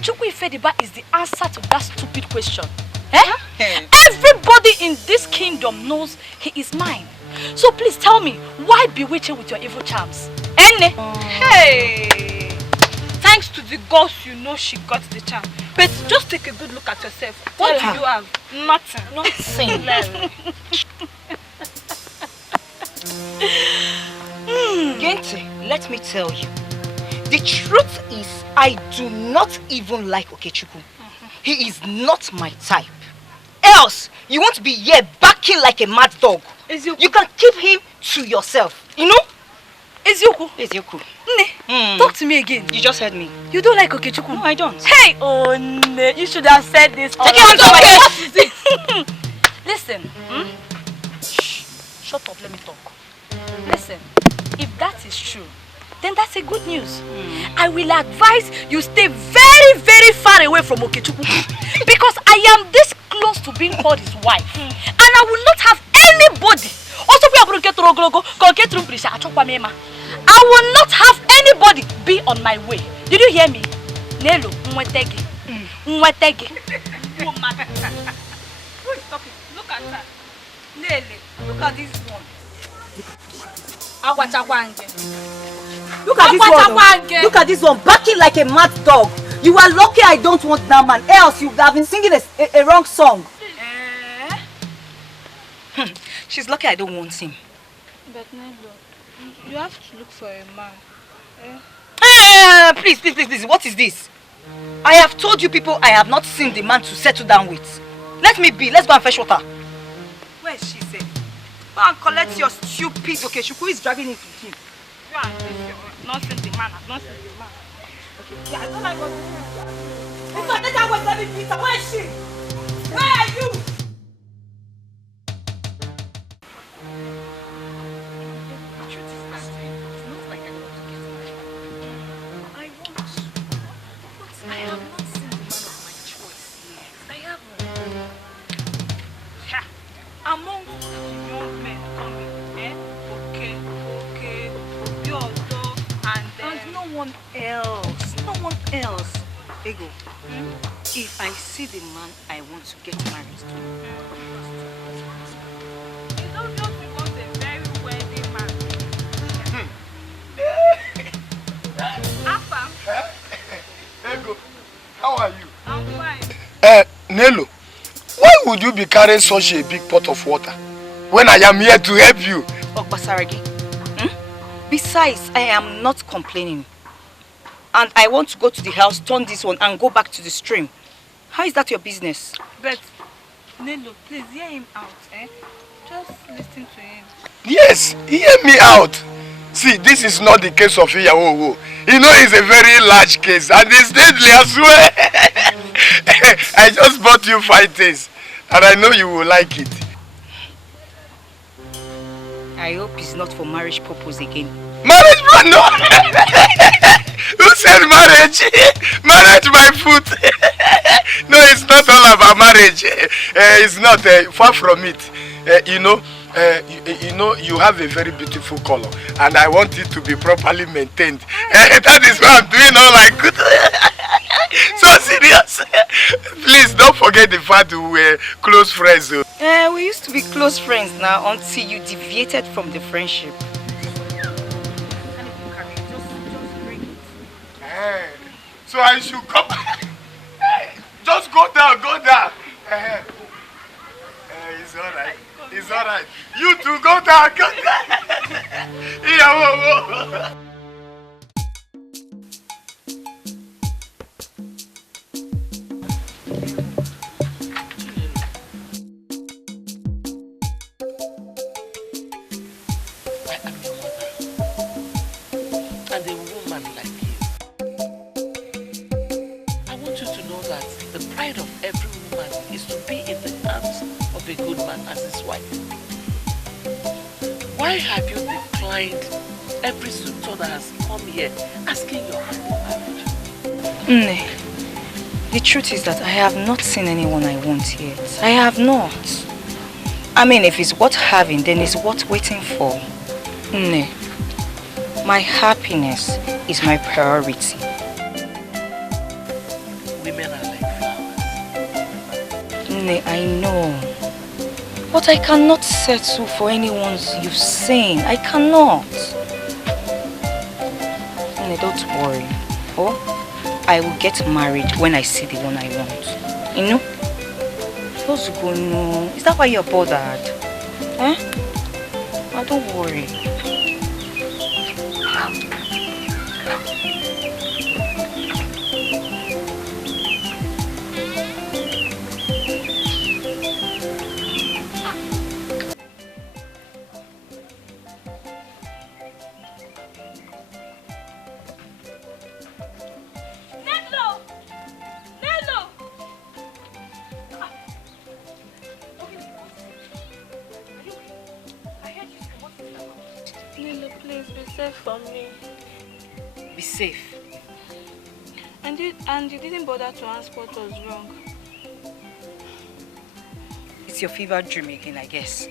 Okechukwu Ifediba is the answer to that stupid question. Eh? Everybody in this kingdom knows he is mine. So please tell me, why bewitch him with your evil charms? Ene? Hey! Thanks to the gods, you know she got the charm. But just take a good look at yourself. What do you have? Nothing. Nothing. Gente, let me tell you. The truth is, I do not even like Okechukwu. He is not my type. Else, you won't be here barking like a mad dog. You can keep him to yourself. You know? Ezioku. Talk to me again. You just heard me. You don't like Okechukwu? No, I don't. Hey, oh no, you should have said this. Take your hands off my What is it? Listen. Shut up, let me talk. Listen, if that is true, then that's a good news. I will advise you stay very, very far away from Okechukwu because I am this close to being called his wife, and I will not have anybody. I will not have anybody be on my way. Did you hear me? Nelo, mwetege. Mwetege. Who is talking? Look at that. Nele, look at this one. Look at this one. Look at this one, barking like a mad dog. You are lucky I don't want that man, else you would have been singing a wrong song. She's lucky I don't want him. But Nelo, you have to look for a man. Please, what is this? I have told you people I have not seen the man to settle down with. Let me be, let's go and fetch water. Where is she say? Go and collect your stupid Okechukwu. Who is dragging it with him? You are not seen the man, I've not seen the man. Okay, yeah, I don't like what you do. Where is she? Where are you? Among young men coming, Obiodo, and no one else. Ego, if I see the man I want to get married to, you don't just want a very wealthy man. Apa? Ego, how are you? I'm fine. Nelo, why would you be carrying such a big pot of water when I am here to help you? Ogbasaragi. Besides, I am not complaining. And I want to go to the house, turn this one, and go back to the stream. How is that your business? But, Nelo, please hear him out, Just listen to him. Yes, hear me out. See, this is not the case of Iyawo. You know it's a very large case and it's deadly, I swear. I just bought you 5 things and I know you will like it. I hope it's not for marriage purpose again. Marriage, bro? No. Who said marriage? Marriage by foot. No, it's not all about marriage. It's not, far from it. You know, you have a very beautiful color and I want it to be properly maintained. That is why I'm doing all I could. So serious. Please don't forget the fact we were close friends. We used to be close friends now until you deviated from the friendship. So I should come. Just go down, It's alright. It's alright. You two go down, Yeah, whoa. And a woman like you. I want you to know that the pride of every woman is to be in the arms of a good man as his wife. Why have you declined every suitor that has come here asking your hand in marriage? The truth is that I have not seen anyone I want yet. I have not. I mean, if it's worth having, then it's worth waiting for. My happiness is my priority. Ine, I know. But I cannot settle for anyone's you've seen. I cannot. Ine, don't worry. Oh, I will get married when I see the one I want. You know? Just go, no. Is that why you're bothered? Eh? Oh, don't worry. For me. Be safe. And you didn't bother to ask what was wrong. It's your fever dream again, I guess.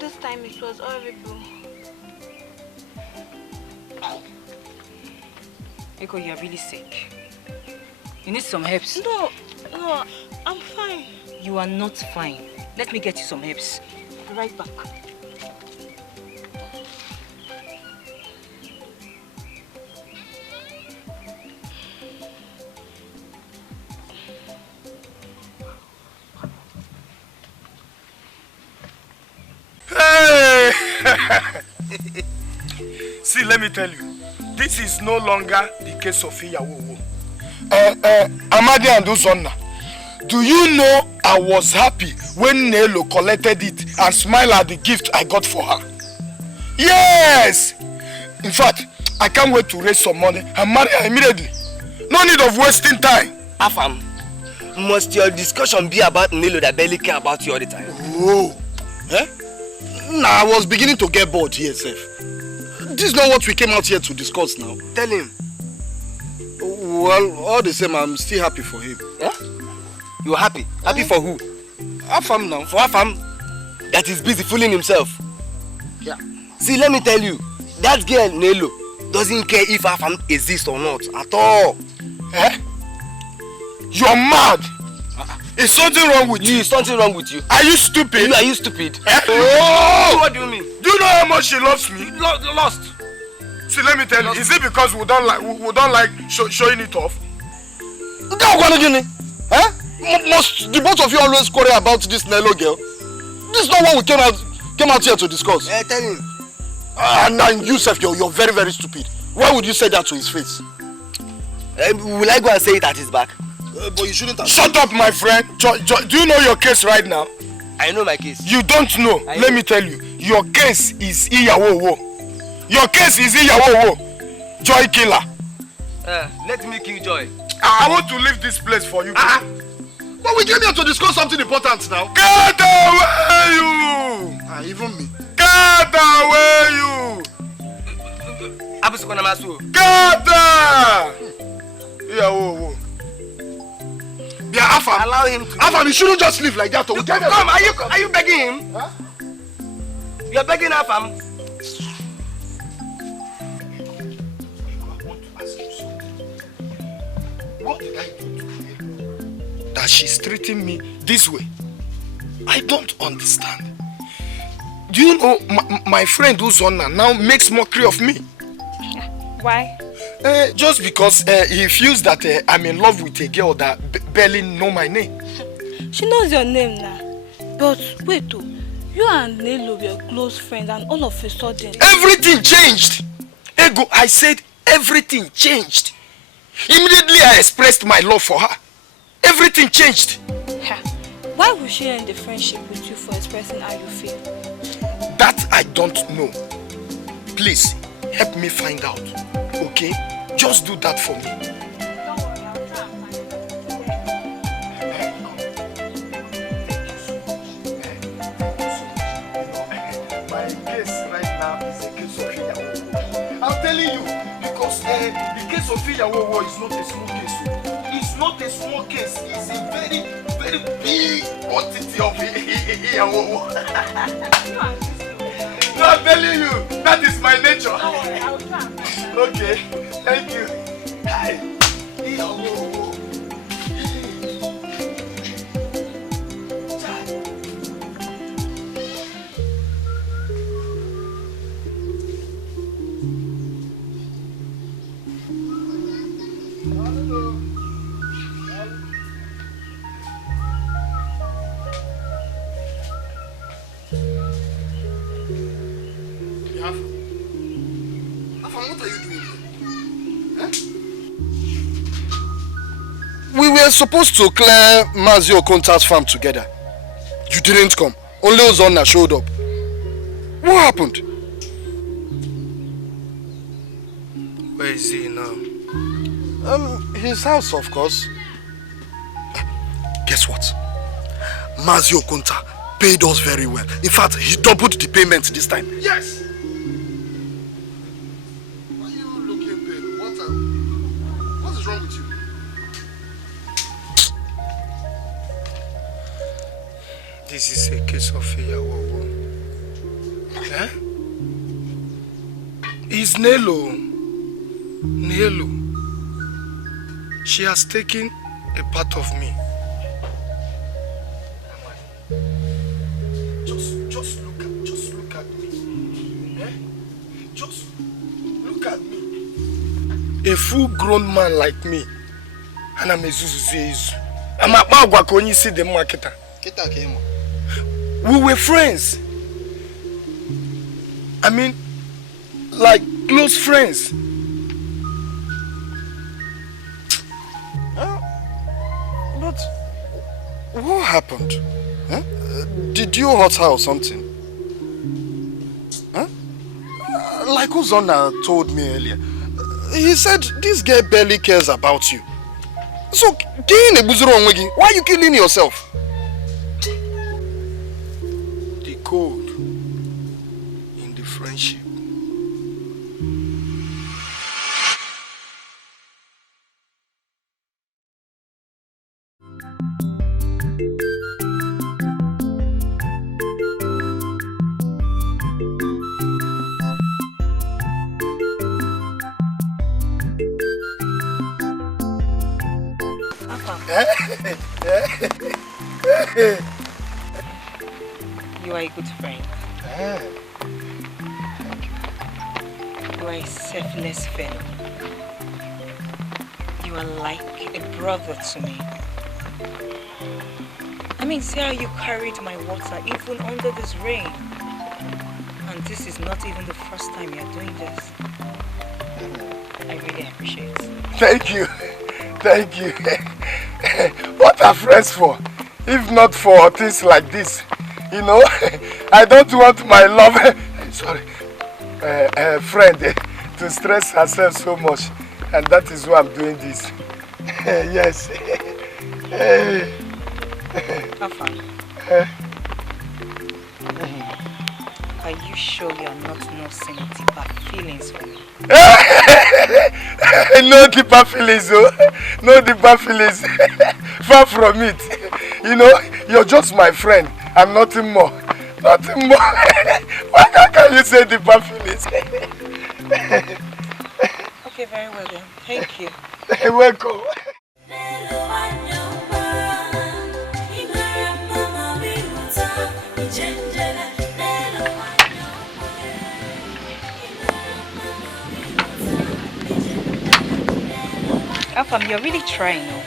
This time it was horrible. Eko, you're really sick. You need some herbs. No, I'm fine. You are not fine. Let me get you some herbs. I'll be right back. See, let me tell you, this is no longer the case of Iyawowo. Amadi and Uzonna, do you know I was happy when Nelo collected it and smiled at the gift I got for her? Yes! In fact, I can't wait to raise some money and marry her immediately. No need of wasting time. Afam, must your discussion be about Nelo that barely care about you all the time? Oh, eh? Nah, I was beginning to get bored here, Seth. This is not what we came out here to discuss now. Tell him. Well, all the same, I'm still happy for him. Yeah? You're happy? Happy for who? Afam now. For Afam, that is busy fooling himself. Yeah. See, let me tell you, that girl, Nelo, doesn't care if Afam exists or not, at all. Eh? You're mad! Is something wrong with you? Is something wrong with you? Are you stupid? Are you stupid? Eh? Oh! What do you mean? Do you know how much she loves me? Lost. See, let me tell you, is it because we don't like showing it off? Eh? Must the both of you always quarrel about this Nelo girl? This is not what we came out here to discuss. Tell him. And Yusuf, you're very, very stupid. Why would you say that to his face? Will I go and say it at his back? But you shouldn't have. Shut up, my friend. Do you know your case right now? I know my case. You don't know. Let me tell you. Your case is Iyawowo. Your case is Iyawowo. Joy killer. Let me kill Joy. I want to leave this place for you. But we came here to discuss something important now. Get away, you! Even me. Get away, you! Get there! Iyawowo. Yeah, Afam. Allow him to. Afam, you shouldn't just live like that. Come, are you begging him? Huh? You're begging Afam. What did I do to her that she's treating me this way? I don't understand. Do you know my friend Uzonna now makes mockery of me? Why? Just because he feels that I'm in love with a girl that barely know my name. She knows your name now. But wait, you and Nelo were close friends and all of a sudden... Everything changed! Ego, I said everything changed. Immediately I expressed my love for her. Everything changed. Why would she end the friendship with you for expressing how you feel? That I don't know. Please, help me find out. Okay? Just do that for me. Don't worry, I'll try and find My case right now is a case of Iyawowo. I'm telling you, because the case of Iyawowo is not a small case. It's not a small case. It's a very, very big quantity of Iyawowo. No, I'm telling you, that is my nature. Don't worry, I'll try and find out. Okay, thank you. Hi. are you doing here? Huh? We were supposed to clear Mazio Konta's farm together. You didn't come. Only Ozonna showed up. What happened? Where is he now? His house, of course. Guess what? Mazio Konta paid us very well. In fact, he doubled the payment this time. Yes! Why are you looking paid? What is wrong with you? This is a case of Iyawowo. Eh? It's Nelo. She has taken a part of me. Just look at me. Eh? Just look at me. A full-grown man like me. And I'm a Zuzuzu. I'm a Bagwako when you see the marketer. We were friends. I mean, like close friends. But what happened? Huh? Did you hurt her or something? Huh? Like Uzonna told me earlier. He said this girl barely cares about you. So, why are you killing yourself? The code in the friendship. You are a good friend. You are a selfless fellow. You are like a brother to me. I mean, see how you carried my water even under this rain. And this is not even the first time you're doing this. I really appreciate it. Thank you. Thank you. What are friends for? If not for things like this. You know, I don't want my love, friend to stress herself so much. And that is why I'm doing this. Yes. Afan, are you sure you are not nursing deeper feelings for me? No deeper feelings, oh. No deeper feelings. Far from it. You know, you're just my friend. I'm nothing more. Nothing more. Why can't you say deeper feelings? Okay, very well then. Thank you. You're welcome. Afam, you're really trying now.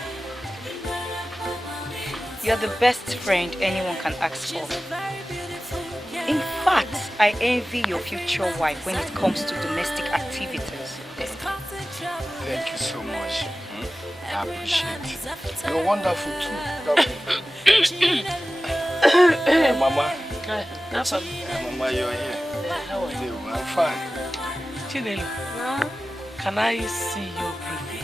You're the best friend anyone can ask for. In fact, I envy your future wife when it comes to domestic activities. Thank you so much. I appreciate it. You're wonderful too. Mama. Mama, you're here. How are you? I'm fine. Chinelo, can I see you briefly?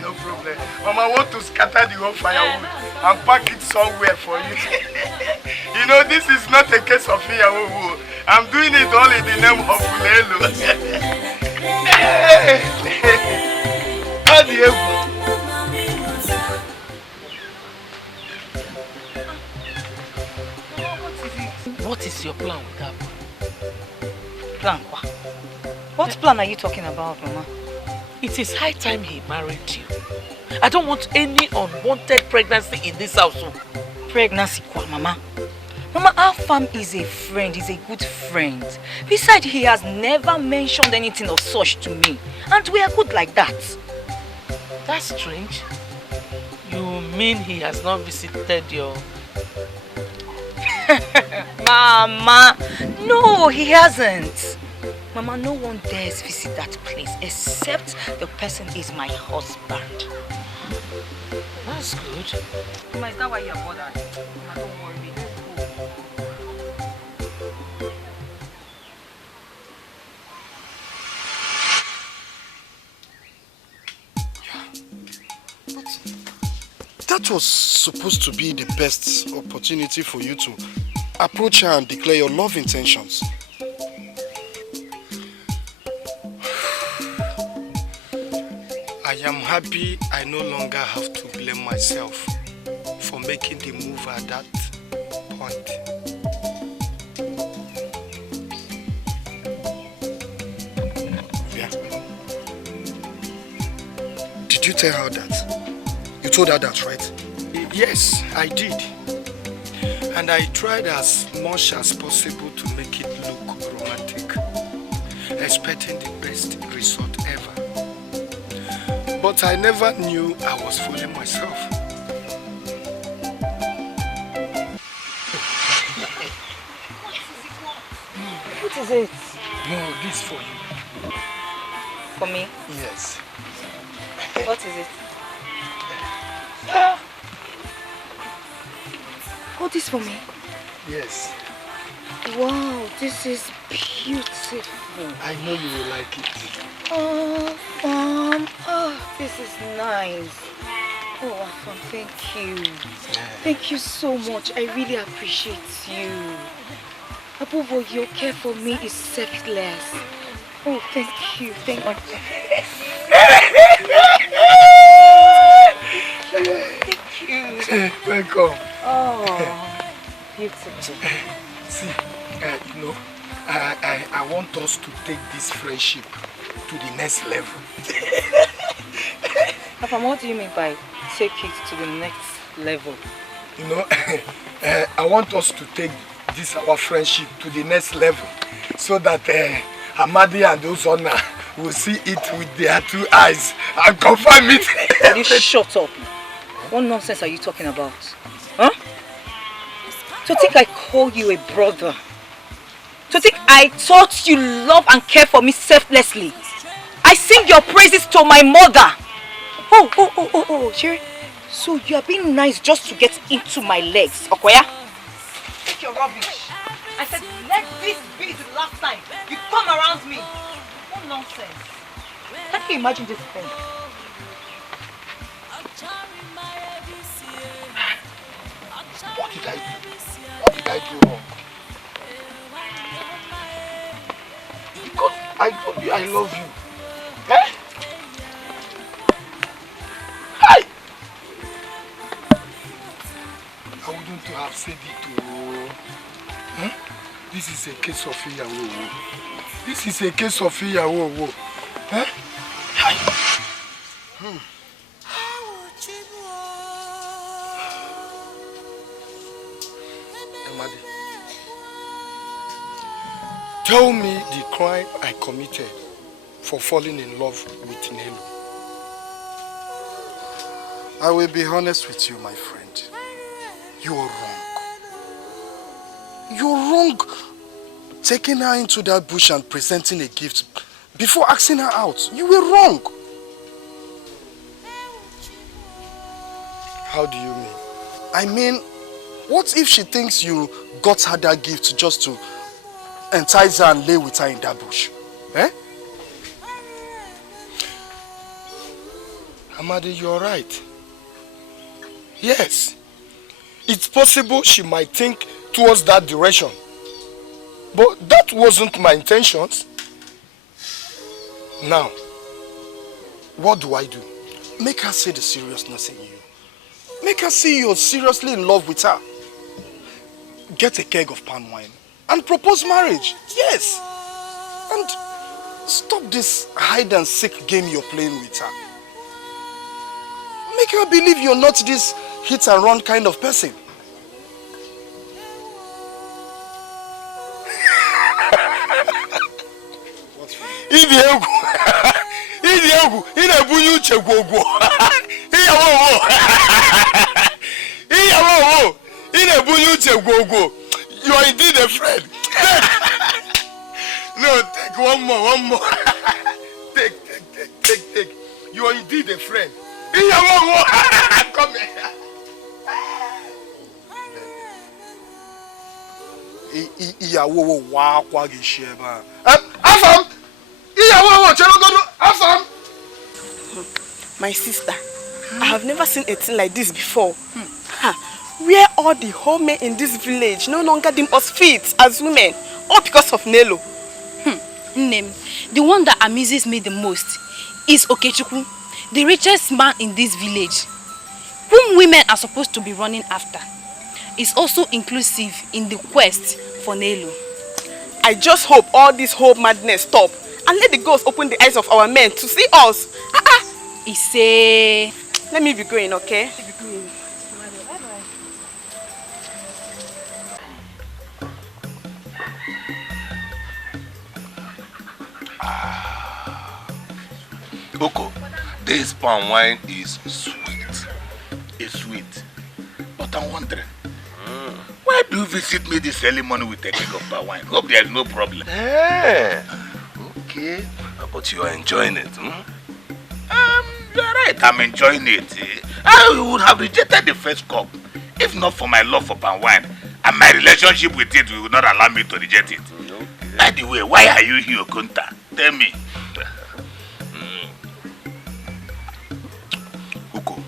No problem. Mama, I want to scatter the whole firewood and pack it somewhere for you. You know, this is not a case of firewood. I'm doing it all in the name of Ulelo. What is your plan with that boy? Plan? What plan are you talking about, Mama? It is high time he married you. I don't want any unwanted pregnancy in this household. Pregnancy, Mama? Mama, Afam is a friend, he's a good friend. Besides, he has never mentioned anything of such to me. And we are good like that. That's strange. You mean he has not visited your... Mama, no, he hasn't. Mama, no one dares visit that place except the person is my husband. That's good. Mama, is that why you're bothered? Mama, don't worry. That was supposed to be the best opportunity for you to approach her and declare your love intentions. I am happy I no longer have to blame myself for making the move at that point. Yeah. Did you tell her that? You told her that, right? Yes, I did. And I tried as much as possible to make it look romantic, expecting the best result ever. But I never knew I was fooling myself. What is it? No, this for you. For me? Yes. What is it? Oh, this for me? Yes. Wow, this is beautiful. I know you will like it. Oh, oh, this is nice. Oh, Afam, thank you. Thank you so much. I really appreciate you. Above all, your care for me is selfless. Oh, thank you. Thank you. Thank you. Welcome. Oh, beautiful. See, you know, I want us to take this friendship to the next level. Afam, what do you mean by take it to the next level? You know, I want us to take this our friendship to the next level so that Amadi and Ozona will see it with their two eyes and confirm it. Will you shut up? What nonsense are you talking about? Huh? To think I call you a brother? To think I taught you love and care for me selflessly? I sing your praises to my mother. Oh, Sherry. So you are being nice just to get into my legs, Okoya? Take your rubbish. I said, let this be the last time you come around me. What nonsense. Can you imagine this thing? What did I do? What did I do wrong? Because I told you I love you. Eh? Hi! I wouldn't have said it to you. Huh? This is a case of Iyawo. This is a case of Iyawo. Huh? Hi! Amadi, tell me the crime I committed for falling in love with Nelu. I will be honest with you, my friend. You are wrong. You're wrong taking her into that bush and presenting a gift before asking her out. You were wrong. How do you mean? I mean, what if she thinks you got her that gift just to entice her and lay with her in that bush? Eh? Amadi, you're right. Yes. It's possible she might think towards that direction. But that wasn't my intentions. Now, what do I do? Make her see the seriousness in you. Make her see you're seriously in love with her. Get a keg of palm wine and propose marriage. Yes. And stop this hide and seek game you're playing with her. Make her believe you're not this hit and run kind of person. You are indeed a friend. No, thank one more. Take. You are indeed a friend. Come here. My sister, I have never seen a thing like this before. Where all the whole men in this village no longer deem us fit as women, all because of Nelo. The one that amuses me the most is Okechukwu, the richest man in this village, whom women are supposed to be running after. Is also inclusive in the quest for Nelo. I just hope all this whole madness stop and let the ghosts open the eyes of our men to see us. Let me be going, okay? Oko, this palm wine is sweet. It's sweet. But I'm wondering, why do you visit me this early morning with a keg of palm wine? Hope there's no problem. Okay, but you are enjoying it. You're right, I'm enjoying it. I would have rejected the first cup if not for my love for palm wine. And my relationship with it will not allow me to reject it. Okay. By the way, why are you here, Kunta? Tell me. Uko,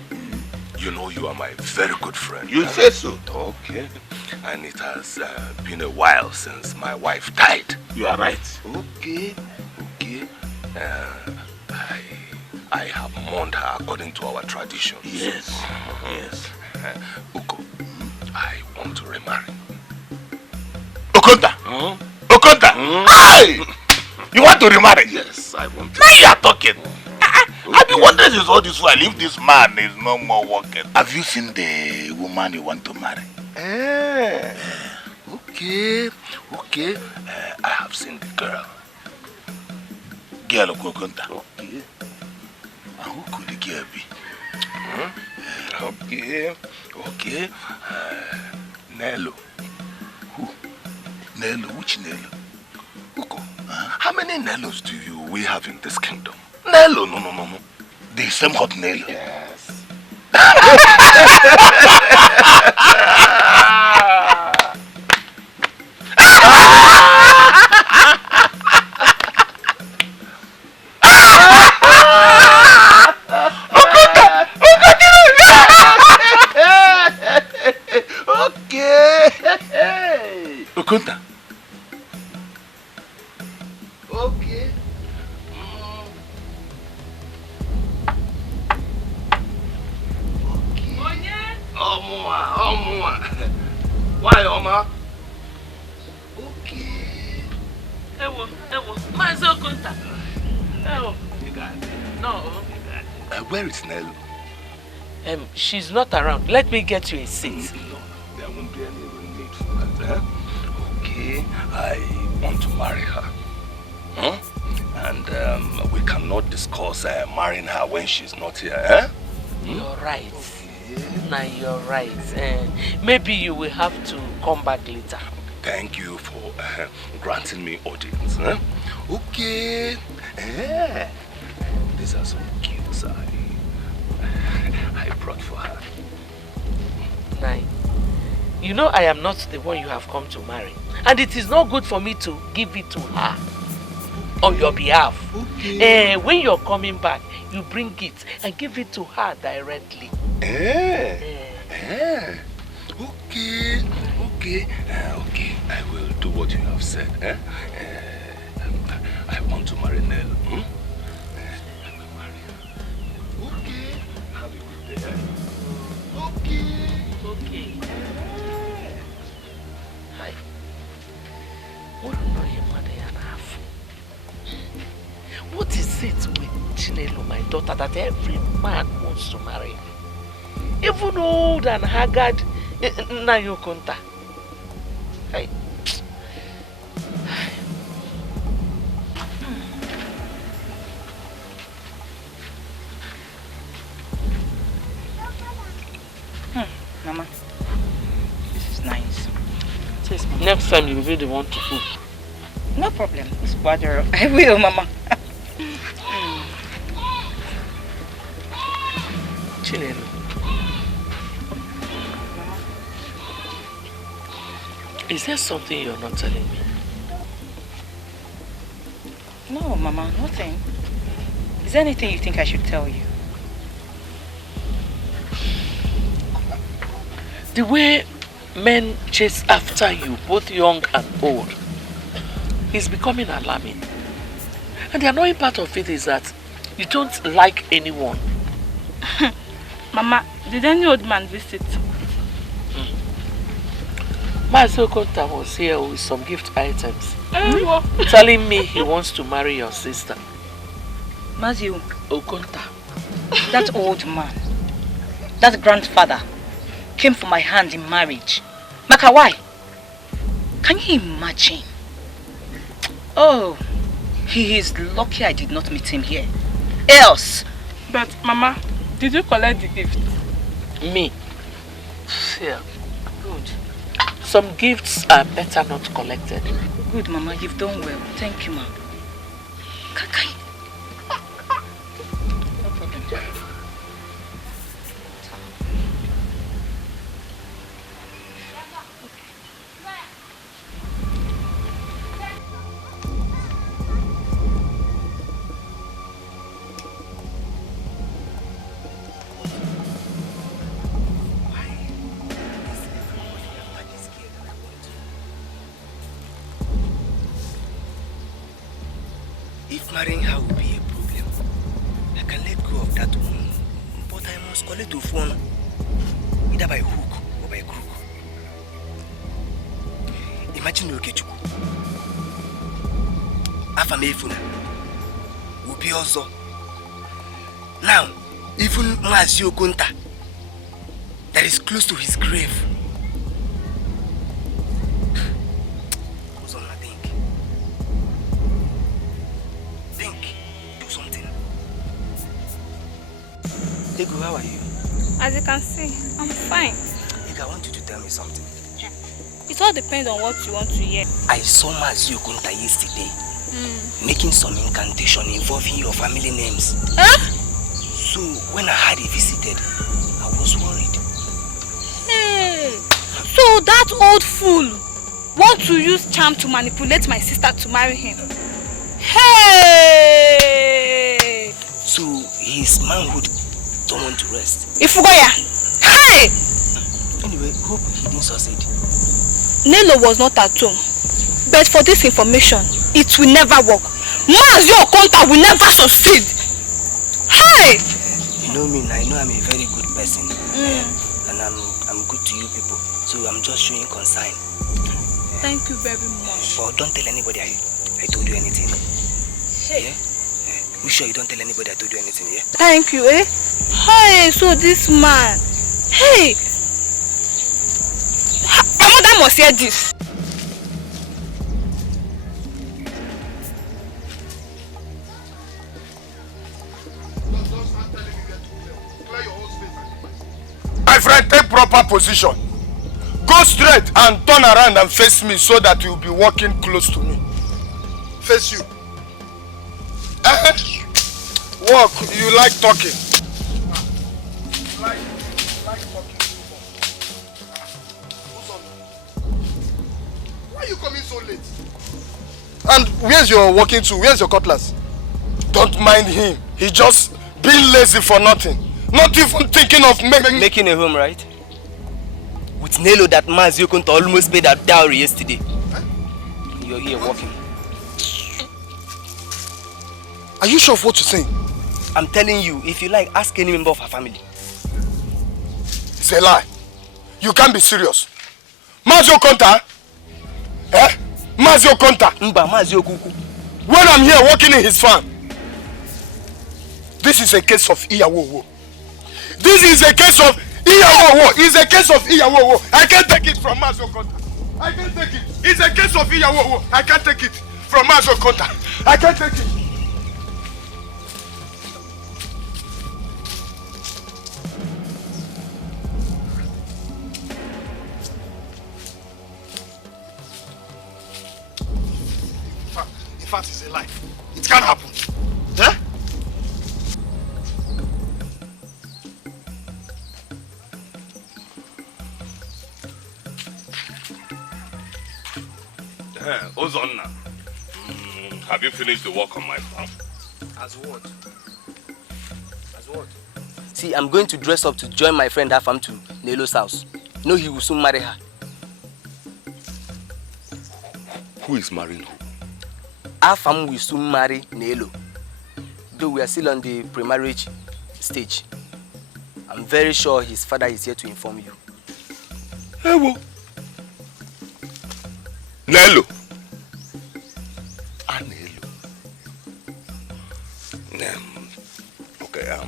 you know you are my very good friend. You say so? Okay. And it has been a while since my wife died. You are right. Okay. I have mourned her according to our traditions. Yes. Uko, I want to remarry. Okonta! Okonta! Hey! You want to remarry? Yes, I want to. Now you are talking. I've been wondering since all this while if this man is no more working. Have you seen the woman you want to marry? Okay. I have seen the girl. Girl Okonta. Okay. And who could the girl be? Okay. Nello. Who? Nello? Which Nello? Uko. How many Nellos do we have in this kingdom? Nello? No. The same hot Nello. Yes. Okonta. Okay. Omwa. Why, Oma? Okay. Ewo. Mazi Okonta. Ewo. You got it. No. Where is Nello? She's not around. Let me get you a seat. No, there won't be any need for that. Okay, I want to marry her. And we cannot discuss marrying her when she's not here. You're right. Okay. Now you're right. Maybe you will have to come back later. Thank you for granting me audience. Okay. These are some gifts I brought for her. Nine. You know I am not the one you have come to marry. And it is not good for me to give it to her on your behalf. Okay. When you're coming back, you bring it and give it to her directly. Okay. I will do what you have said. I want to marry Nell. I will marry her. Okay. Have a good day. Okay. Hi. What is it with Chinelo, my daughter, that every man wants to marry? Even old and haggard Nayo Kunta. Hey. Mama, this is nice. Next time you will be the one to cook. No problem. It's bother. I will, Mama. Chinelo. Is there something you're not telling me? No, Mama, nothing. Is there anything you think I should tell you? The way men chase after you, both young and old, is becoming alarming. And the annoying part of it is that you don't like anyone. Mama, did any old man visit? My Okonta was here with some gift items, telling me he wants to marry your sister. Mazio, Okonta. that old man, that grandfather, came for my hand in marriage. Maka, why? Can you imagine? Oh, he is lucky I did not meet him here. Else. But, Mama, did you collect the gift? Me? Yeah. Good. Some gifts are better not collected. Good, Mama. You've done well. Thank you, Ma. Kakai. No problem. If marrying her will be a problem, I can let go of that one. But I must collect the phone, either by hook or by crook. Imagine Okechukwu. Afamefuna will be also. Now, even Mazi Okonta, that is close to his grave. Degu, how are you? As you can see, I'm fine. I want you to tell me something. It all depends on what you want to hear. I saw Mazi Okonta yesterday making some incantation involving your family names. Huh? So when I heard he visited, I was worried. Hey, so that old fool wants to use charm to manipulate my sister to marry him. Hey! So his manhood don't want to rest. Ifugoya! Hey! Anyway, hope he didn't succeed. Nelo was not at home. But for this information, it will never work. Mazi Okonta will never succeed. Hey! You know me, I know I'm a very good person. And I'm good to you people. So I'm just showing concern. Thank you very much. But don't tell anybody I told you anything. Hey. Yeah? Be sure you don't tell anybody I told you anything, yeah? Thank you, eh? Hey, so this man. Hey! My mother must hear this. My friend, take proper position. Go straight and turn around and face me so that you'll be walking close to me. Face you. Walk, you like talking. Like talking. Why are you coming so late? And where's your walking to? Where's your cutlass? Don't mind him. He's just being lazy for nothing. Not even thinking of making a home, right? With Nelo that Mazi Okonta almost paid that dowry yesterday. Huh? You're here walking. Are you sure of what you're saying? I'm telling you, if you like, ask any member of her family. It's a lie. You can't be serious. Mazi Okonta? Eh? Mazi Okonta? Mba, Mazi Okuku. When I'm here working in his farm, this is a case of Iyawowo. This is a case of Iyawowo. It's a case of Iyawowo. I can't take it from Mazi Okonta. I can't take it. It's a case of Iyawowo. I can't take it from Mazi Okonta. I can't take it. infant is alive. It can't happen. Huh? Ozonna, have you finished the work on my farm? As what? As what? See, I'm going to dress up to join my friend Afam to Nelo's house. No, he will soon marry her. Who is marrying who? Afam will soon marry Nelo. Though we are still on the pre-marriage stage. I'm very sure his father is here to inform you. Ewo. Nelo. Nelo. Okay,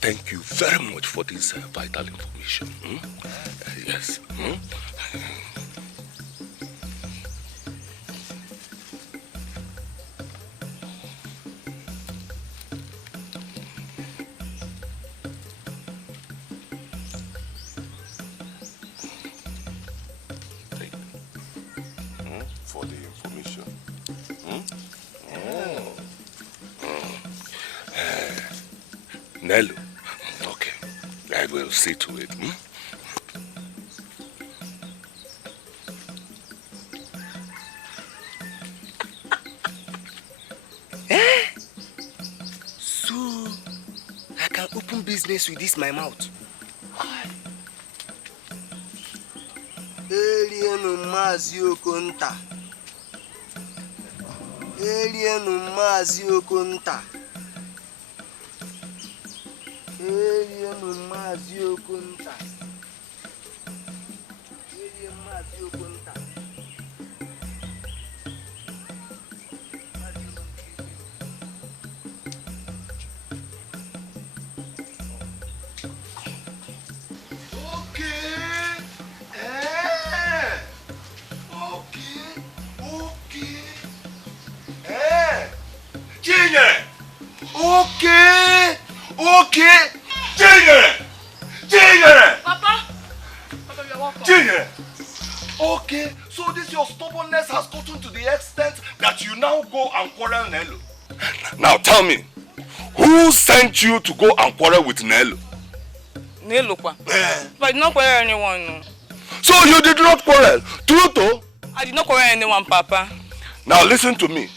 thank you very much for this vital information. Yes. For the information. Nelo. Okay. I will see to it. So, I can open business with this my mouth. Elienu Mazi Okonta. Elienu Mazi Okonta. Elienu Mazi Okonta. Elienu Mazi Okonta. Okay. Tigre! Papa! Papa, you're welcome. Tigre! Okay, so this your stubbornness has gotten to the extent that you now go and quarrel Nelo. Now tell me, who sent you to go and quarrel with Nelo? Nelo, but I did not quarrel anyone. No. So you did not quarrel? Truto? I did not quarrel anyone, Papa. Now listen to me.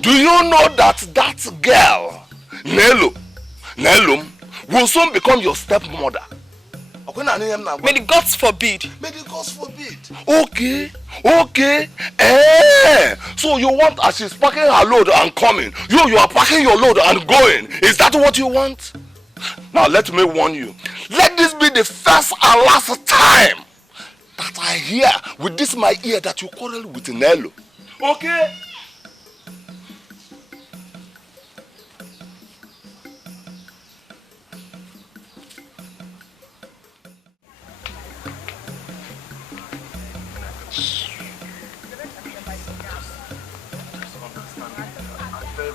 Do you know that that girl, Nelo, will soon become your stepmother? May the gods forbid. May the gods forbid. Okay. So you want, as she's packing her load and coming, you are packing your load and going. Is that what you want? Now let me warn you. Let this be the first and last time that I hear with this my ear that you quarrel with Nelo. Okay?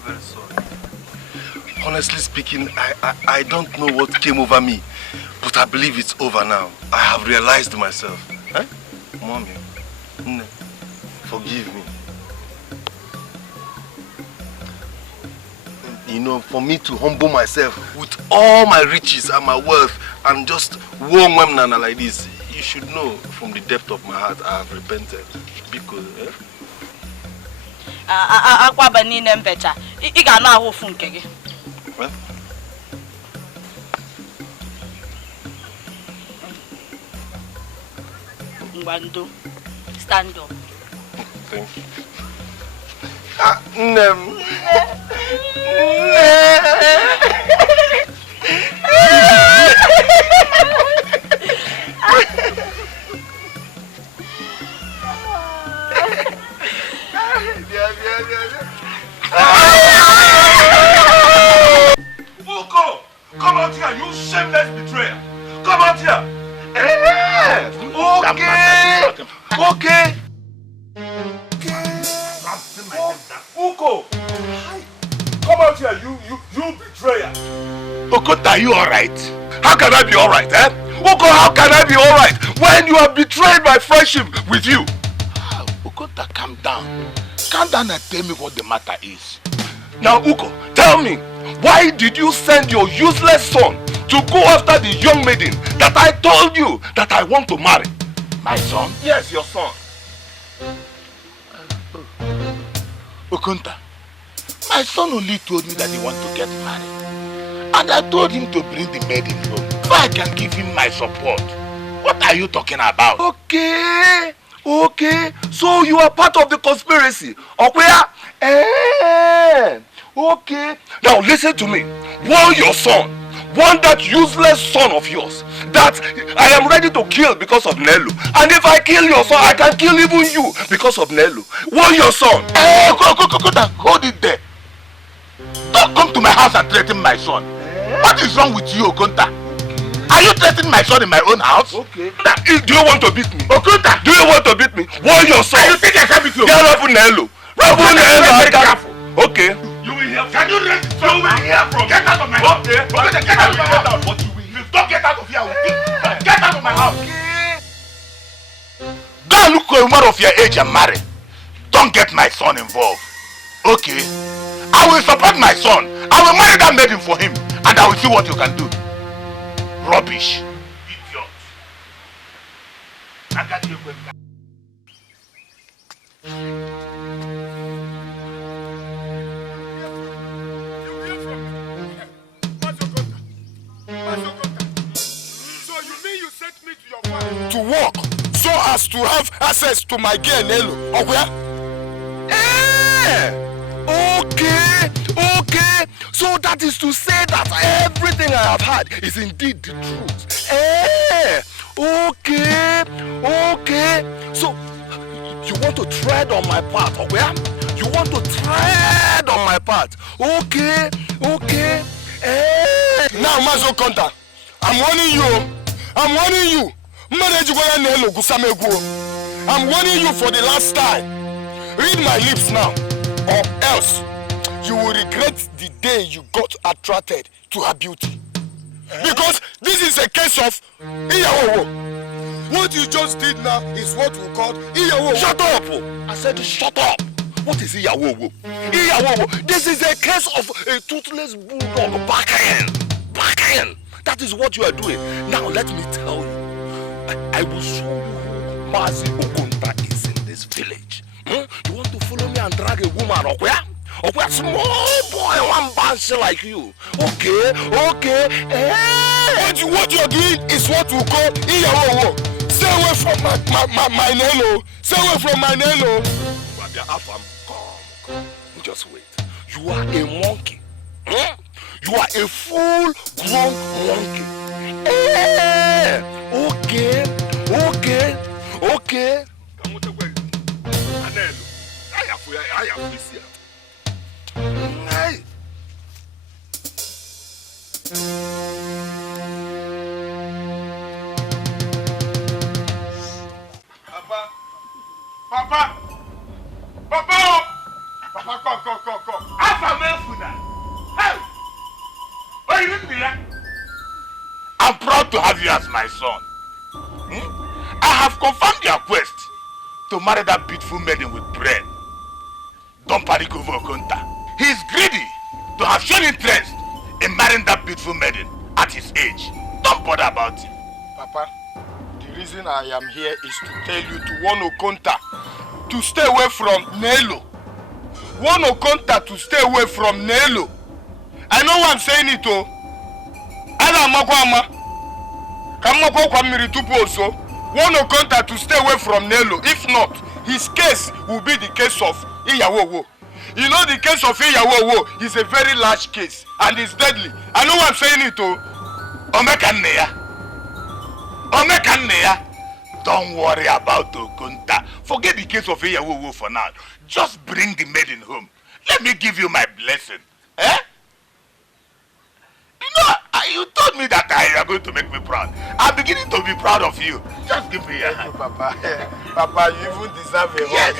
Very sorry. Honestly speaking, I don't know what came over me, but I believe it's over now. I have realized myself. Eh? Mommy, forgive me. You know, for me to humble myself with all my riches and my wealth and just warm women like this, you should know from the depth of my heart I have repented. Because, Akwa banine mbecha. I ga na awu fun nke gi. Well, Ngwando. Stand up. thank you. Uko, come out here, you shameless betrayer. Come out here. Okay. Uko, come out here, you betrayer. Uko, are you alright? How can I be alright, eh? Uko, how can I be alright when you have betrayed my friendship with you? Uko, calm down. calm down and tell me what the matter is. Now, Uko, tell me, why did you send your useless son to go after the young maiden that I told you that I want to marry? My son? Yes, your son. Okunta, my son only told me that he wants to get married. And I told him to bring the maiden home so I can give him my support. What are you talking about? Okay, okay. So you are part of the conspiracy. Okay. Okay. Now listen to me. Warn your son. Warn that useless son of yours that I am ready to kill because of Nelu. And if I kill your son, I can kill even you because of Nelu. Warn your son. Hey, go down. Hold it there. Don't come to my house and threaten my son. What is wrong with you, Okunta? Are you threatening my son in my own house? Okay. Do you want to beat me? Okunta, do you want to beat me? Warn your son. You think I can beat you? Get up on Nelu. Okay. You will hear. Can you raise the you will hear from? Get out of my house. Okay. Get out of my house. What you will hear. Don't get out of here. Get out of my house. Okay. Don't look for a woman of your age and marry. Don't get my son involved. Okay. I will support my son. I will marry that maiden for him. And I will see what you can do. Rubbish. Idiot. I got you. So you mean you sent me to your father to work so as to have access to my girl Nelu? Okay. So that is to say that everything I have had is indeed the truth. Okay. So you want to tread on my path, You want to tread on my path. Okay. Now, Mazo Konta, I'm warning you. I'm warning you for the last time. Read my lips now, or else you will regret the day you got attracted to her beauty. Because this is a case of Iyawowo. What you just did now is what we call Iyawowo. Shut up! I said shut up. What is Iyawowo? Iyawowo. This is a case of a toothless bulldog backhand. That is what you are doing. Now let me tell you. I will show you who Mazi Ogunta is in this village. You want to follow me and drag a woman up where? Or a small boy, one bounce like you. Okay. What you're doing is what we call Iyawowo. Stay away from my Nelo. Stay away from my Nelo. Come. Just wait. You are a monkey. You are a full-grown monkey. Okay. Hey. Papa, come. I'm proud to have you as my son. I have confirmed your quest to marry that beautiful maiden with bread. Don't panic over Okunta. He is greedy to have shown interest in marrying that beautiful maiden at his age. Don't bother about him. Papa, the reason I am here is to tell you to warn Okunta to stay away from Nelo. Warn Okunta to stay away from Nelo. I know why I'm saying it, oh. Warn Okunta to stay away from Nelo. If not, his case will be the case of Iyawowo. You know the case of Iyawowo is a very large case and it's deadly. I know why I'm saying it, oh. Omekanneya. Don't worry about Okunta. Forget the case of Iyawowo for now. Just bring the maiden home. Let me give you my blessing. You know, you told me that you are going to make me proud. I'm beginning to be proud of you. Just give me a hand. Papa. Papa, you even deserve a hug. Yes.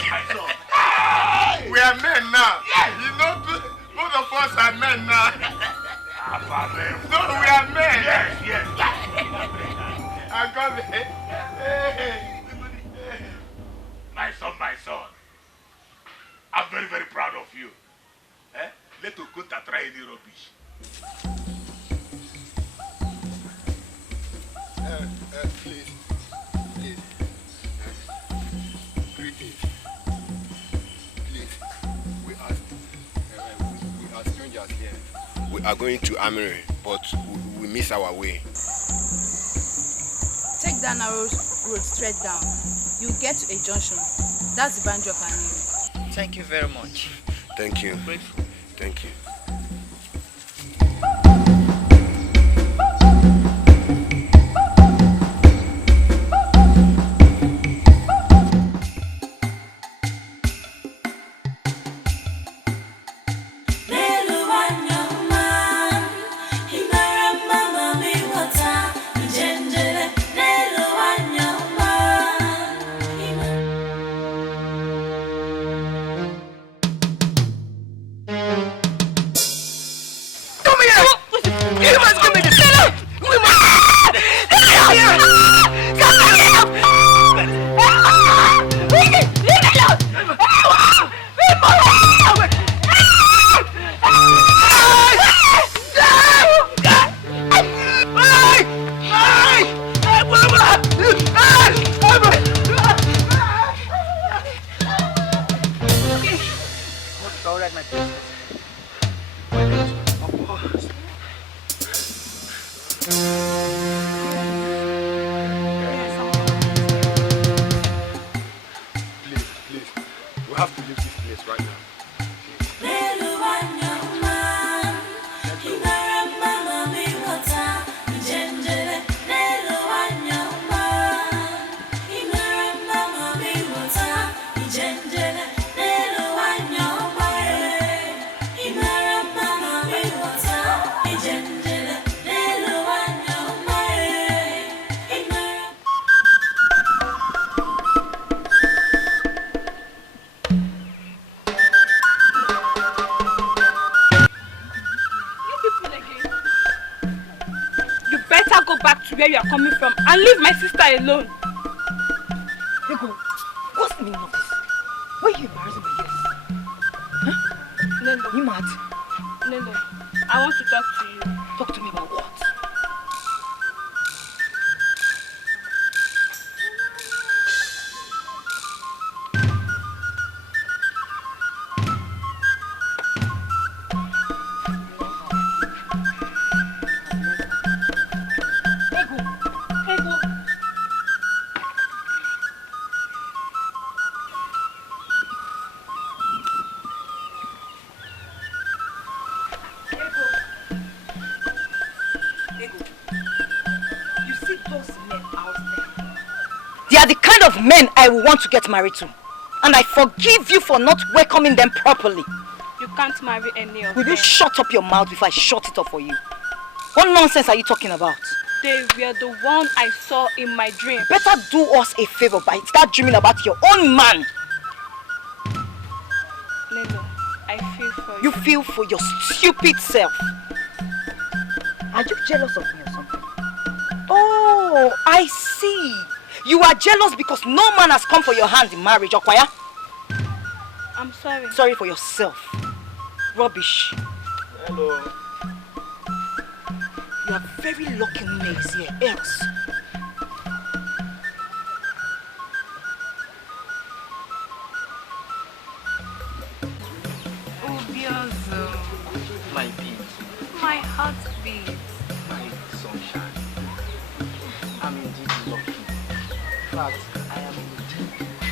We are men now. Yes. You know, both of us are men now. No, we are men. Yes. I got it. My son. I'm I'm very, very proud of you. Let Okunta try any rubbish. Please. Greetings. Please, we are strangers here. We are going to Amiri, but we miss our way. Take that narrow road straight down. You get to a junction. That's the boundary of Amiri. Thank you very much. Thank you. Grateful. Thank you. Where you are coming from and leave my sister alone. Ego, what's the meaning of this? Why are you embarrassing my guests? Huh? Nelo. You mad? Nelo, I want to talk to you. Talk to me about what? Men I will want to get married to. And I forgive you for not welcoming them properly. You can't marry any of them. Will you shut up your mouth before I shut it up for you? What nonsense are you talking about? They were the one I saw in my dream. Better do us a favor by start dreaming about your own man. Lelo, I feel for you. You feel for your stupid self. Are you jealous of me or something? Oh, I see. You are jealous because no man has come for your hand in marriage, Okwaya? I'm sorry. Sorry for yourself. Rubbish. Hello. You are very lucky Nne is here, else. Obiozo. My peace. My heart beats. My sunshine. I'm indeed lucky. In fact, I am indeed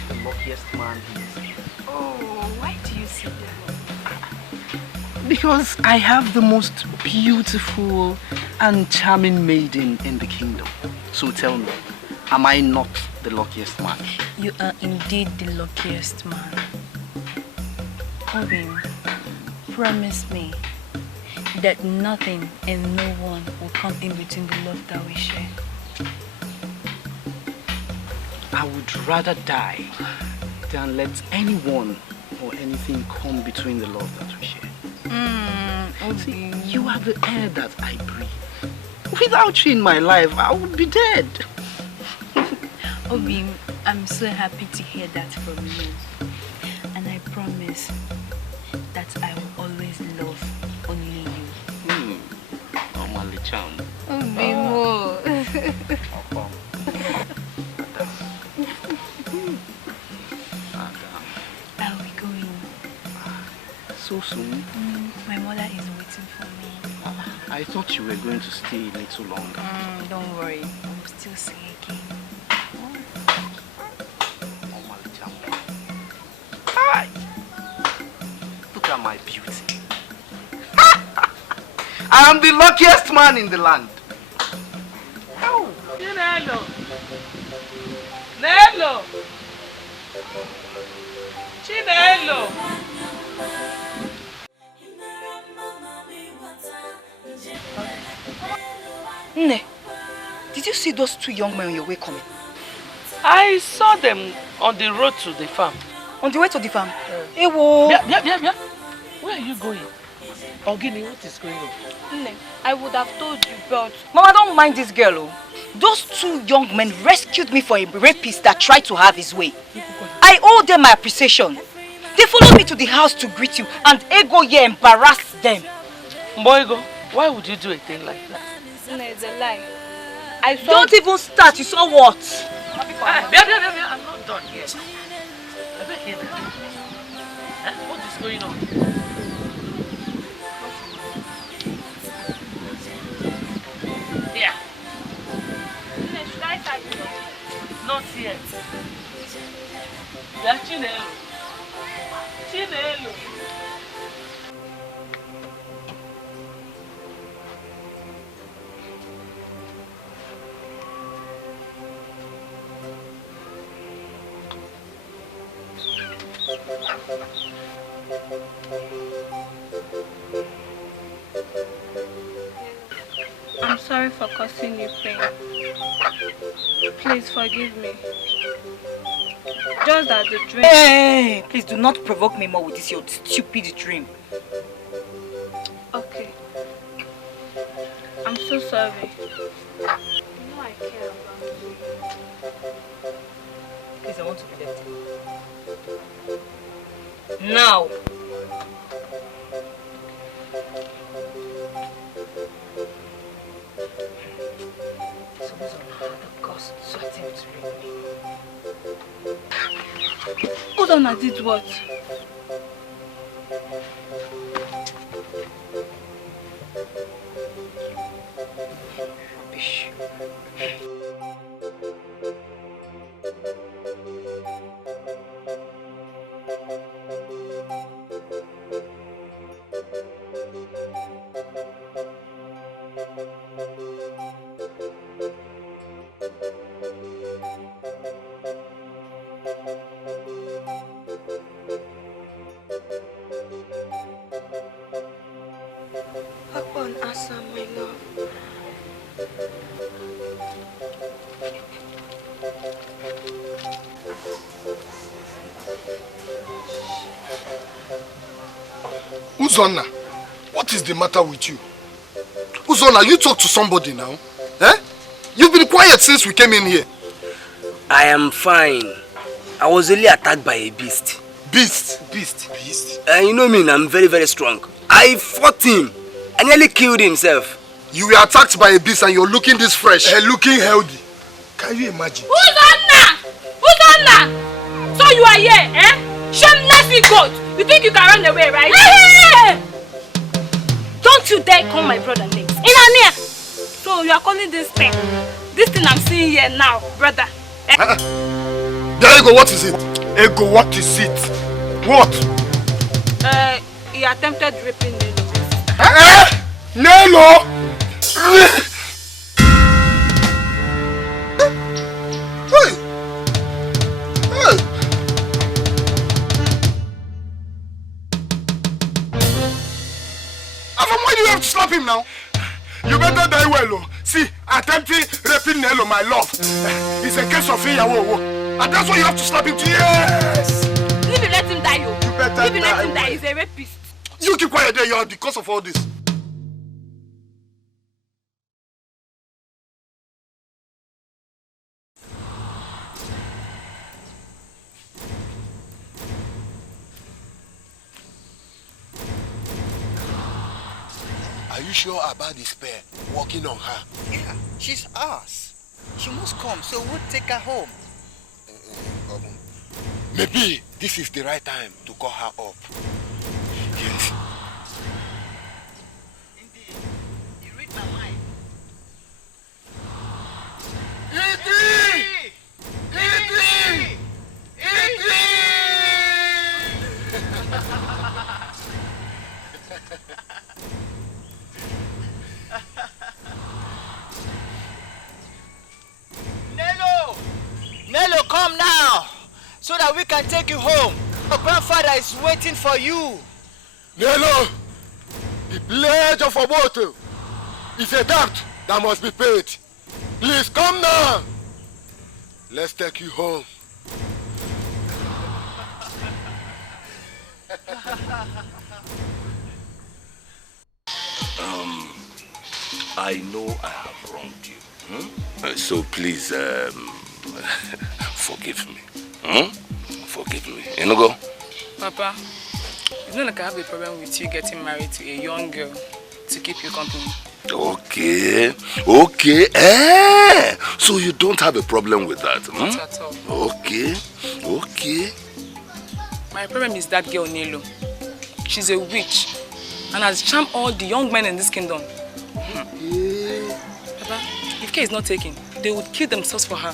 the luckiest man here. Oh, why do you say that? Because I have the most beautiful and charming maiden in the kingdom. So tell me, am I not the luckiest man? You are indeed the luckiest man. Obim, promise me that nothing and no one will come in between the love that we share. I would rather die than let anyone or anything come between the love that we share. See, you are the air that I breathe. Without you in my life, I would be dead. Obim, I'm so happy to hear that from you. And I promise promise that I will always love only you. Normally charm. Oh, Bimo. Are we going? So soon? My mother is waiting for me. I thought you were going to stay a little longer. Don't worry, I'm still see again. Normally charm. Hi! Look at my beauty. I am the luckiest man in the land. Oh, Chinelo. Nelo. Chinelo. Nne, did you see those two young men on your way coming? I saw them on the road to the farm. On the way to the farm? Ewo. Yeah. Where are you going? Ogini, what is going on? Nne, I would have told you, but... Mama, don't mind this girl. Oh. Those two young men rescued me from a rapist that tried to have his way. I owe them my appreciation. They followed me to the house to greet you, and Ego here embarrassed them. Mboigo, why would you do a thing like that? Nne, it's a lie. I saw... Don't even start. You saw what? I'm not done yet. I beg you. What is going on? Yeah. Nne, should I start you? Not yet. Yeah, Chinelo. Chinelo. I'm sorry for causing you pain. Please forgive me. Just that the dream... Hey, please do not provoke me more with this your stupid dream. Okay. I'm so sorry. You know I care about you. Please, I want to be left. Now. Udonna did what? Rubbish. Upon Asa, my love. Uzonna, what is the matter with you? Uzonna, you talk to somebody now. Eh? You've been quiet since we came in here. I am fine. I was only attacked by a beast. Beast? Beast. Beast? You know me, I'm very, very strong. I fought him. I nearly killed himself. You were attacked by a beast and you're looking this fresh. Looking healthy. Can you imagine? Uzonna! Uzonna! So you are here, eh? Shameless goat! You think you can run away, right? Hey! Don't you dare call my brother names. Inania! So you are calling this thing? This thing I'm seeing here now, brother. There you go, what is it? Ego, what is it? What? He attempted raping Nelo. Nelo! Hey! Hey! Afam, why do you have to slap him now? You better die well, oh. See, attempting raping Nelo, my love. It's a case of Iyawo. And that's why you have to slap him to yes! If you let him die, you better if you let die. him die, he's a rapist. You keep quiet there, you are because of all this. Are you sure about this pair working on her? Yeah, she's ours. She must come, so we'll take her home. Maybe this is the right time to call her up. Yes. Indeed, you read my mind. Nello, come now, so that we can take you home. Your grandfather is waiting for you. Nello, the pledge of Oboto is a debt that must be paid. Please come now. Let's take you home. I know I have wronged you. So please, forgive me. Forgive me. You know, go? Papa, it's not like I have a problem with you getting married to a young girl to keep you company. Okay. So you don't have a problem with that? Not at all. Okay. My problem is that girl, Nelo. She's a witch and has charmed all the young men in this kingdom. Papa, if care is not taken, they would kill themselves for her.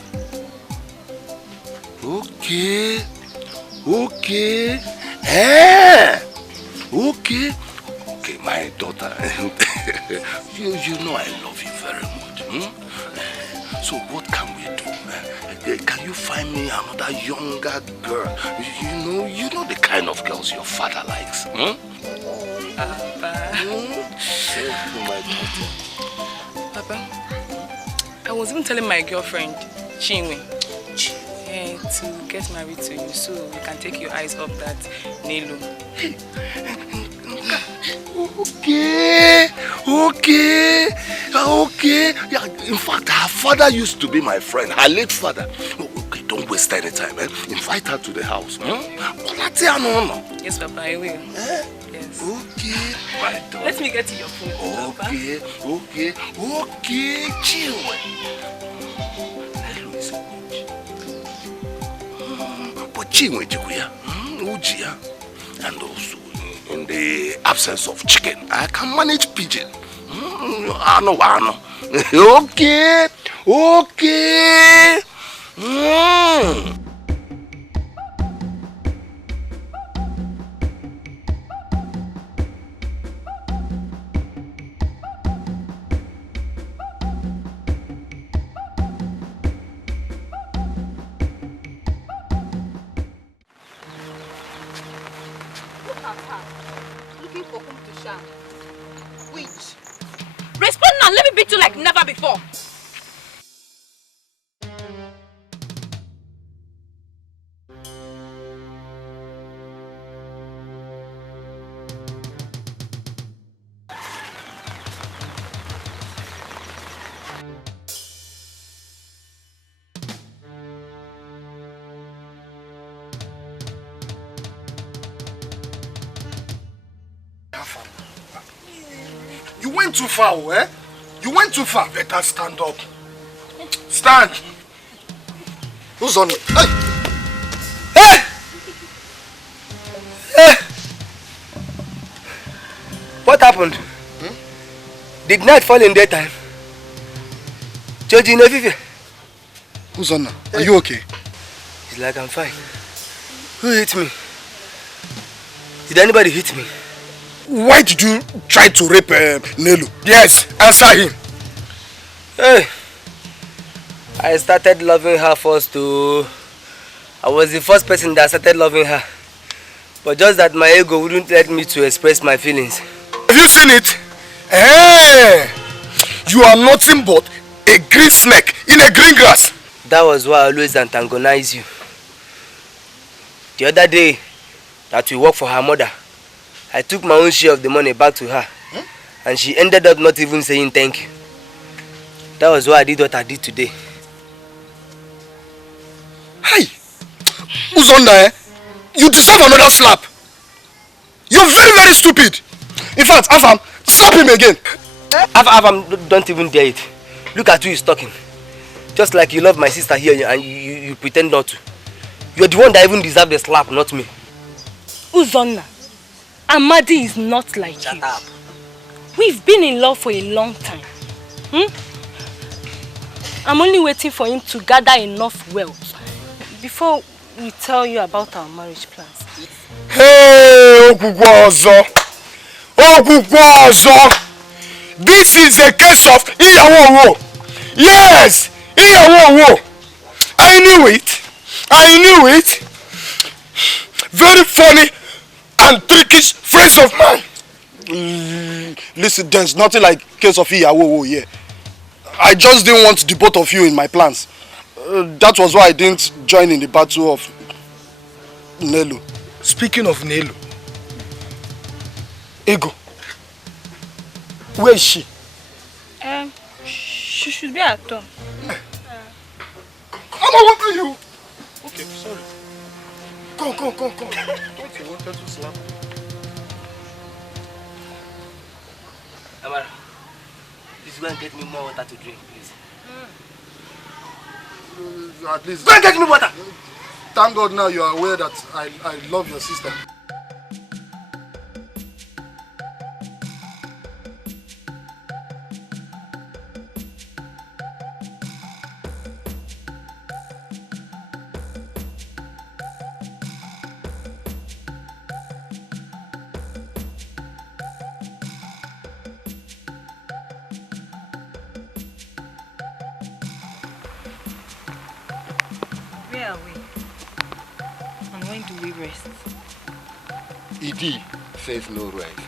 Okay, my daughter. you know I love you very much. So what can we do? Can you find me another younger girl? You know the kind of girls your father likes. Papa. My daughter. Papa, I was even telling my girlfriend, Chinwe, to get married to you so we can take your eyes off that Nelo. Okay. Yeah, in fact, her father used to be my friend, her late father. Okay, don't waste any time. Invite her to the house. Yes, Papa, I will. Yes. Okay, my daughter. Let me get to your food, Papa. Okay, chill. But Chinwe Jikuya, Ujia, and also in the absence of chicken, I can manage pigeon. I know. Okay. Looking for whom to share. Which? Respond now, let me beat you like never before. You went too far, eh? You went too far. Better stand up. Stand. Who's on it? Hey! What happened? Did night fall in daytime? Joji Nevive. Who's on now? Are you okay? It's like I'm fine. Who hit me? Did anybody hit me? Why did you try to rape Nelu? Yes, answer him. Hey, I started loving her first too. I was the first person that started loving her. But just that my ego wouldn't let me to express my feelings. Have you seen it? Hey, you are nothing but a green snake in a green grass. That was why I always antagonize you. The other day that we worked for her mother, I took my own share of the money back to her. And she ended up not even saying thank you. That was why I did what I did today. Hey, Uzonda, you deserve another slap. You're very, very stupid. In fact, Afam, Slap him again! Don't even dare it. Look at who he's talking. Just like you love my sister here and you pretend not to. You're the one that even deserves the slap, not me. Uzonna, Amadi is not like Shut you. up. We've been in love for a long time. I'm only waiting for him to gather enough wealth before we tell you about our marriage plans. Hey, Okukwozo! Okukwozo! This is a case of Iyawo. Yes! Iyawo. I knew it. Very funny and trickish friends of mine. Listen, there's nothing like case of Iyawo here. I just didn't want the both of you in my plans. That was why I didn't join in the battle of Nelu. Speaking of Nelu, Ego, where is she? She should be at home. What are you? Okay, sorry. Come. Don't you want her to slap me? Amara, please go and get me more water to drink, please. At least. Go and get me water! Thank God now you are aware that I love your sister. Where are we? And when do we rest? Idi says no rest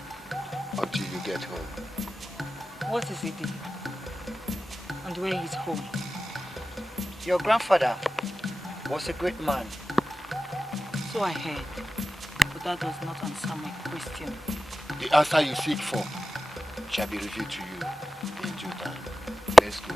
until you get home. What is Idi? And where is home? Your grandfather was a great man. So I heard. But that does not answer my question. The answer you seek for shall be revealed to you in due time. Let's go.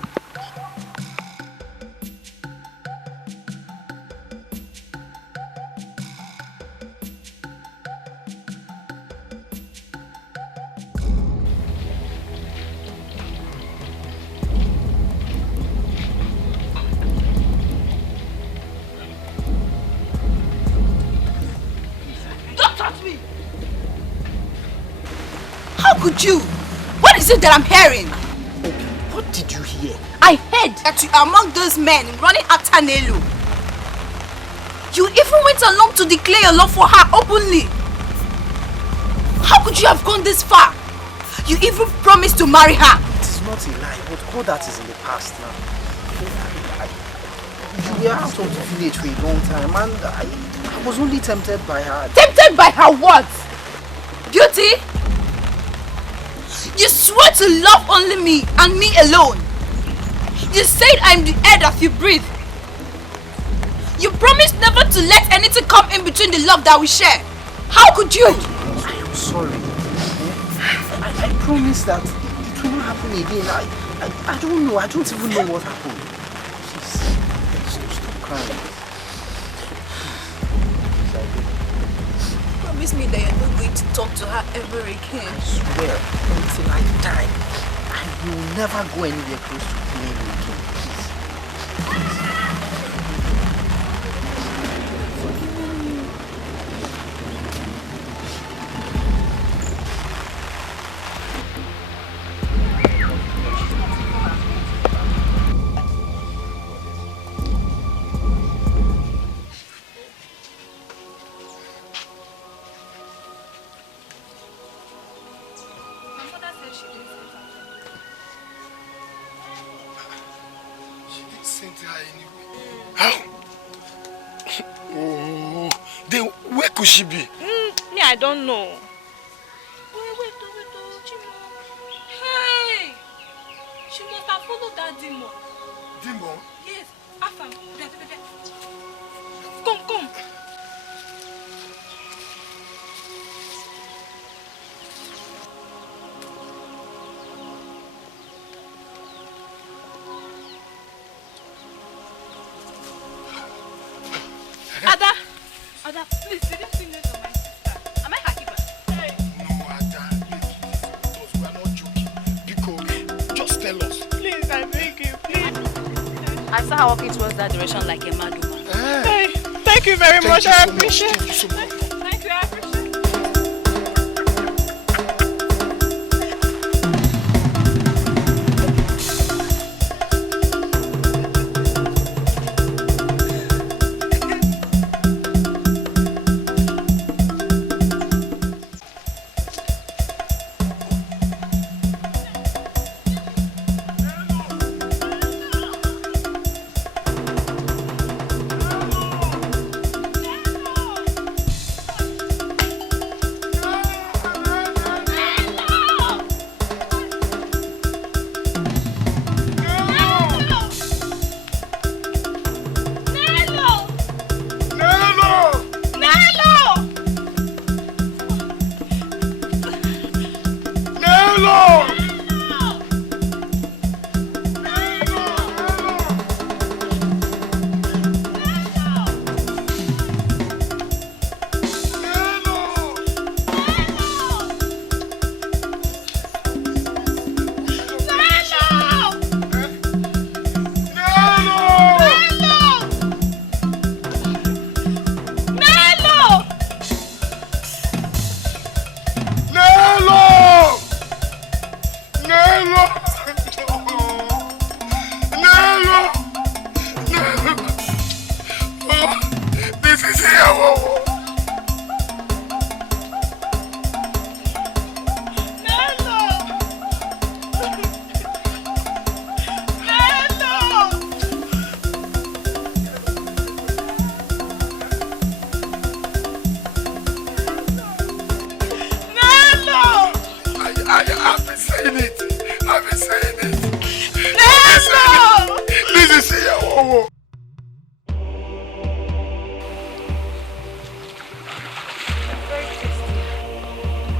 Could you? What is it that I'm hearing? What did you hear? I heard that you are among those men running after Nelu. You even went along to declare your love for her openly. How could you have gone this far? You even promised to marry her. It is not a lie, but all that is in the past now. You were out of the village for a long time and I was only tempted by her. Tempted by her what? Beauty? You swore to love only me and me alone. You said I'm the air that you breathe. You promised never to let anything come in between the love that we share. How could you? I am sorry. I promise that it will not happen again. I don't know. I don't even know what happened. Please, stop crying. Promise me that you're not going to talk to her ever again. I swear, until I die, I will never go anywhere close to playing again. Could she be? Me, I don't know. Wait, Chimo. Hey! She must have followed that demon. Demon? Yes, Afam. Come. Ada, please, did you see this of my sister? Am I Hakiba? Hey. No, Ada, because we are not I beg you, please. I saw her walking towards that direction like a mad woman. Hey, thank you very much. I appreciate it. Thank you so much. Thank you, I appreciate it.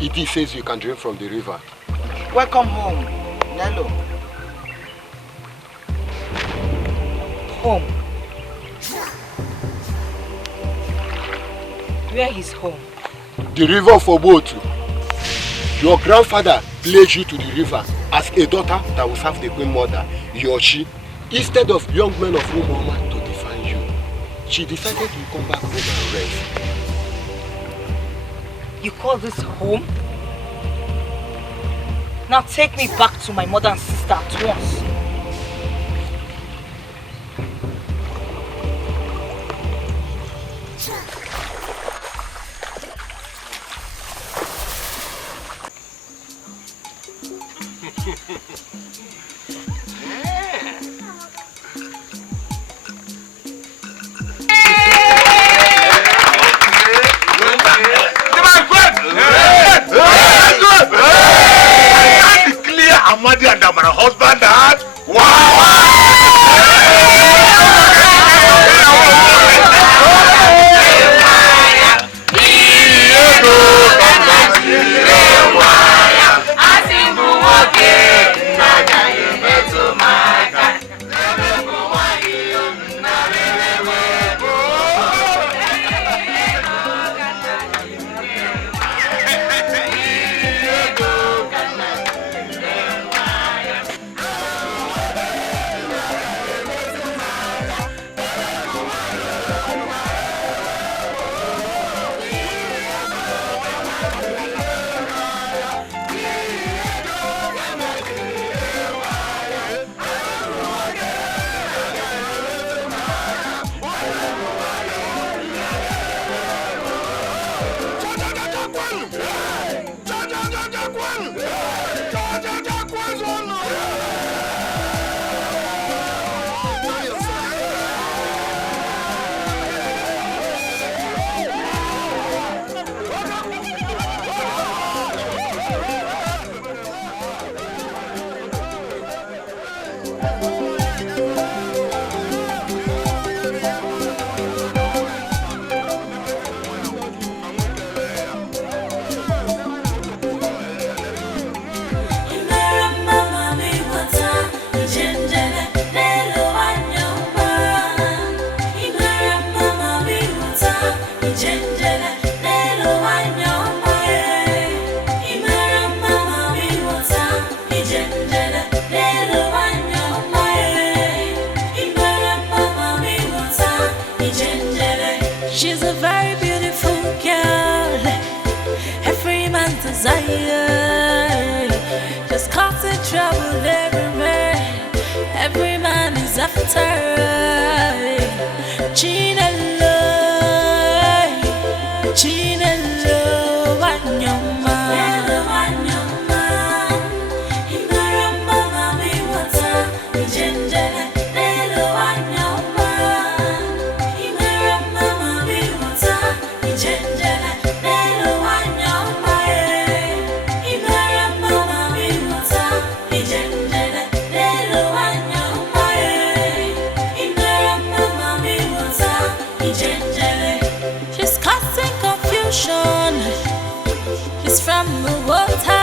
Idi says you can drink from the river. Welcome home, Nello. Home. Where is home? The river for both. Your grandfather pledged you to the river as a daughter that will serve the Queen Mother, Yoshi, instead of young men of Umoma to define you. She decided to come back home and rest. You call this home? Now take me back to my mother and sister at once. Amadi and I'm my husband and wow! free man's desire. Just causing trouble everywhere. Every man is after. Chinelo, Chinelo, Wanyama. She's from the water.